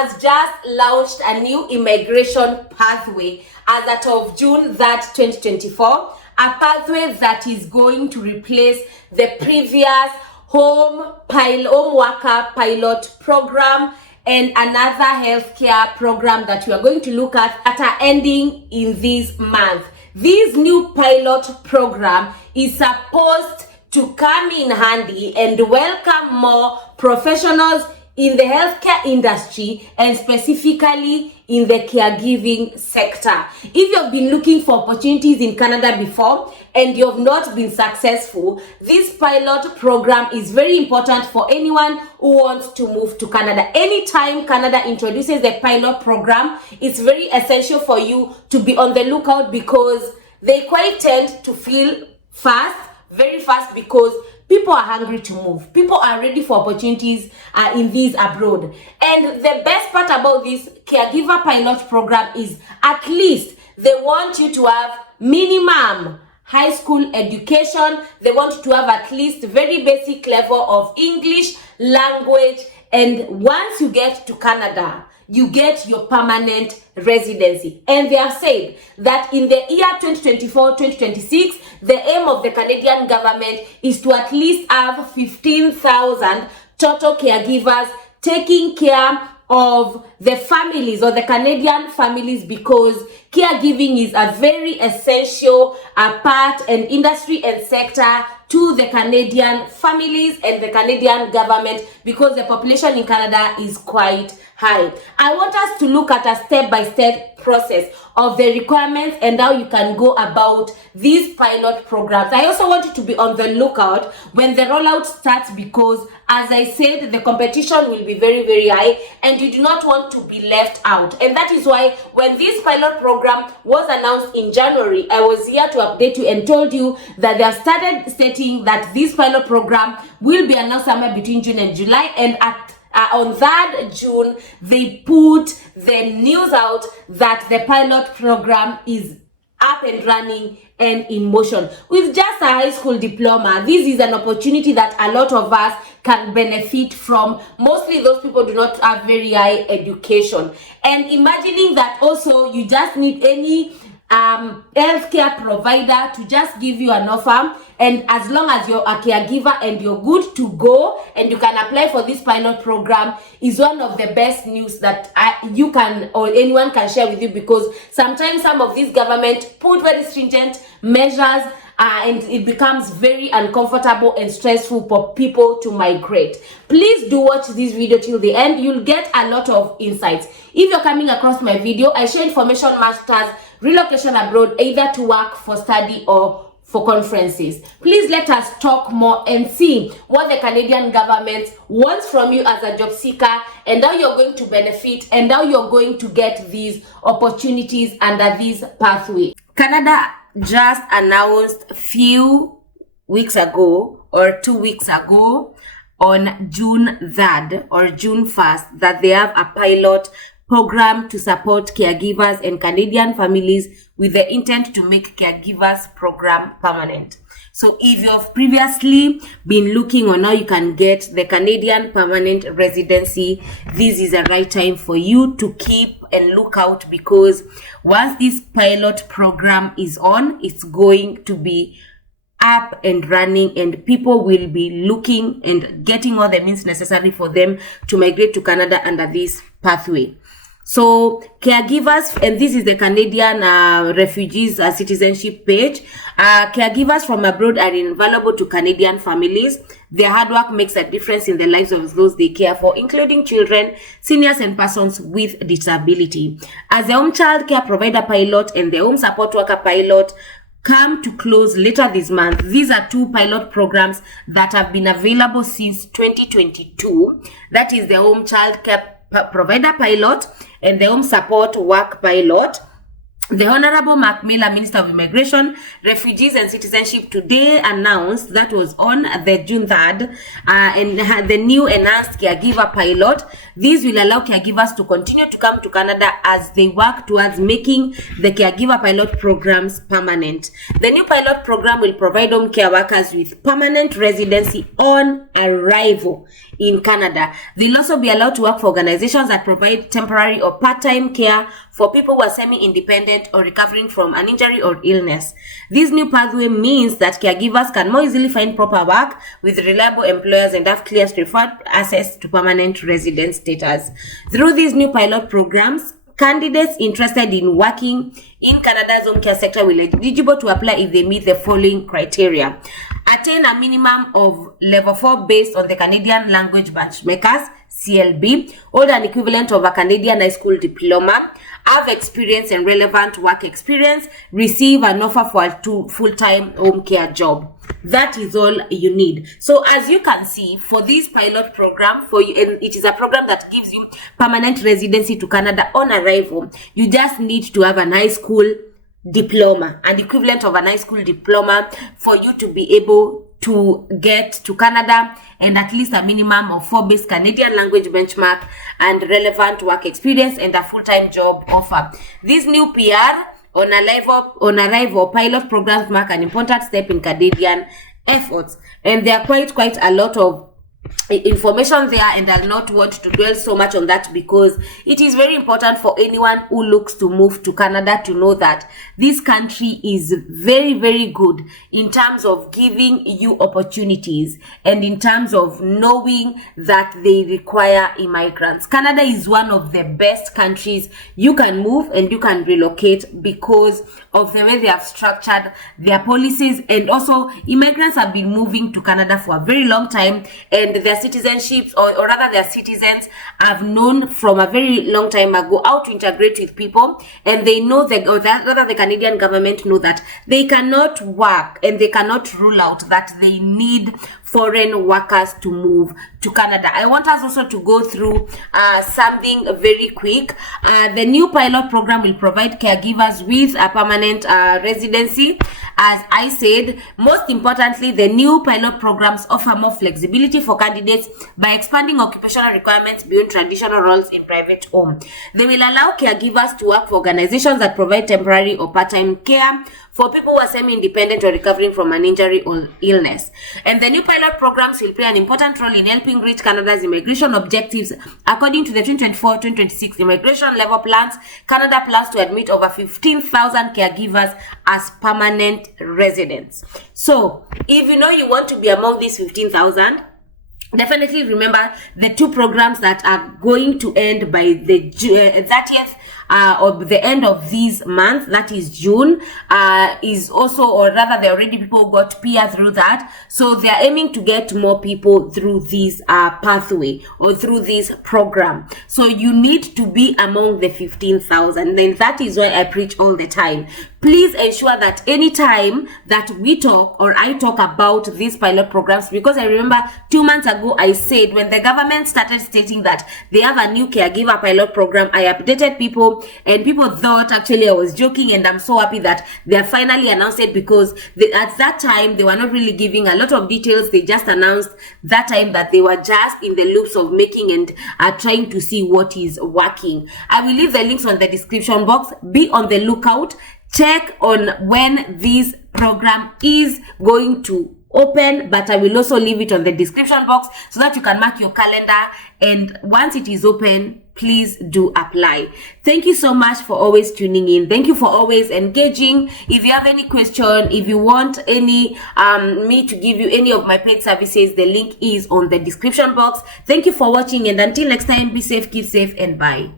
has just launched a new immigration pathway as at of June 3rd, 2024, a pathway that is going to replace the previous home worker pilot program and another healthcare program that we are going to look at that are ending in this month. This new pilot program is supposed to come in handy and welcome more professionals in the healthcare industry and specifically in the caregiving sector. If you've been looking for opportunities in Canada before and you've not been successful, this pilot program is very important for anyone who wants to move to Canada. Anytime Canada introduces the pilot program, it's very essential for you to be on the lookout because they quite tend to feel very fast because people are hungry to move. People are ready for opportunities in these abroad. And the best part about this caregiver pilot program is at least they want you to have minimum high school education. They want you to have at least very basic level of English language. And once you get to Canada, you get your permanent residency. And they have said that in the year 2024-2026, the aim of the Canadian government is to at least have 15,000 total caregivers taking care of the families or the Canadian families, because caregiving is a very essential part and industry and sector to the Canadian families and the Canadian government because the population in Canada is quite high. I want us to look at a step-by-step process of the requirements and how you can go about these pilot programs. I also want you to be on the lookout when the rollout starts because, as I said, the competition will be very, very high and you do not want to be left out. And that is why when this pilot program was announced in January, I was here to update you and told you that they have started stating that this pilot program will be announced somewhere between June and July, and on that June, they put the news out that the pilot program is up and running and in motion. With just a high school diploma, this is an opportunity that a lot of us can benefit from. Mostly those people do not have very high education. And imagining that also you just need any healthcare provider to just give you an offer, and as long as you're a caregiver and you're good to go and you can apply for this pilot program, is one of the best news that you can or anyone can share with you, because sometimes some of these government put very stringent measures and it becomes very uncomfortable and stressful for people to migrate. Please do watch this video till the end. You'll get a lot of insights. If you're coming across my video, I share information matters relocation abroad, either to work, for study, or for conferences. Please let us talk more and see what the Canadian government wants from you as a job seeker and how you're going to benefit and how you're going to get these opportunities under this pathway. Canada just announced a few weeks ago or 2 weeks ago on June 3rd or June 1st that they have a pilot program to support caregivers and Canadian families with the intent to make caregivers program permanent. So if you've previously been looking on how you can get the Canadian permanent residency, this is the right time for you to keep and look out, because once this pilot program is on, it's going to be up and running and people will be looking and getting all the means necessary for them to migrate to Canada under this pathway. So caregivers, and this is the Canadian refugees citizenship page. Caregivers from abroad are invaluable to Canadian families. Their hard work makes a difference in the lives of those they care for, including children, seniors, and persons with disability. As the home child care provider pilot and the home support worker pilot come to close later this month, these are two pilot programs that have been available since 2022. That is the home child care provider pilot and the home support work pilot. The Honorable Mark Miller, Minister of Immigration, Refugees and Citizenship, today announced, that was on the June 3rd, and the new enhanced caregiver pilot. This will allow caregivers to continue to come to Canada as they work towards making the caregiver pilot programs permanent. The new pilot program will provide home care workers with permanent residency on arrival in Canada. They'll also be allowed to work for organizations that provide temporary or part-time care for people who are semi-independent or recovering from an injury or illness. This new pathway means that caregivers can more easily find proper work with reliable employers and have clear, straightforward access to permanent resident status. Through these new pilot programs, candidates interested in working in Canada's home care sector will be eligible to apply if they meet the following criteria: attain a minimum of level 4 based on the Canadian Language Matchmakers CLB, hold an equivalent of a Canadian high school diploma, have experience and relevant work experience, receive an offer for a full-time home care job. That is all you need. So as you can see, for this pilot program, for you, and it is a program that gives you permanent residency to Canada on arrival, you just need to have an high school diploma, an equivalent of an high school diploma, for you to be able to get to Canada, and at least a minimum of 4 base Canadian language benchmark and relevant work experience and a full-time job offer. This new PR on arrival pilot programs mark an important step in Canadian efforts, and there are quite a lot of information there, and I'll not want to dwell so much on that because it is very important for anyone who looks to move to Canada to know that this country is very good in terms of giving you opportunities and in terms of knowing that they require immigrants. Canada is one of the best countries you can move and you can relocate because of the way they have structured their policies, and also immigrants have been moving to Canada for a very long time, and their citizenships, or rather their citizens, have known from a very long time ago how to integrate with people, and they know that, or that rather the Canadian government know that they cannot work and they cannot rule out that they need foreign workers to move to Canada. I want us also to go through something very quick. The new pilot program will provide caregivers with a permanent residency. As I said, most importantly, the new pilot programs offer more flexibility for candidates by expanding occupational requirements beyond traditional roles in private home. They will allow caregivers to work for organizations that provide temporary or part-time care for people who are semi-independent or recovering from an injury or illness. And the new pilot programs will play an important role in helping reach Canada's immigration objectives. According to the 2024-2026 immigration level plans, Canada plans to admit over 15,000 caregivers as permanent residents. So, if you know you want to be among these 15,000, definitely remember the two programs that are going to end by the 30th or the end of this month, that is June, is also, or rather there are already people who got PR through that, so they are aiming to get more people through this pathway or through this program. So you need to be among the 15,000, and that is why I preach all the time. Please ensure that anytime that we talk or I talk about these pilot programs, because I remember 2 months ago I said when the government started stating that they have a new caregiver pilot program, I updated people, and people thought actually I was joking, and I'm so happy that they have finally announced it, because at that time they were not really giving a lot of details. They just announced that time that they were just in the loops of making and are trying to see what is working. I will leave the links on the description box. Be on the lookout. Check on when this program is going to open, but I will also leave it on the description box so that you can mark your calendar, and once it is open, please do apply. Thank you so much for always tuning in. Thank you for always engaging. If you have any question, if you want any me to give you any of my paid services, the link is on the description box. Thank you for watching, and until next time, be safe, keep safe, and bye.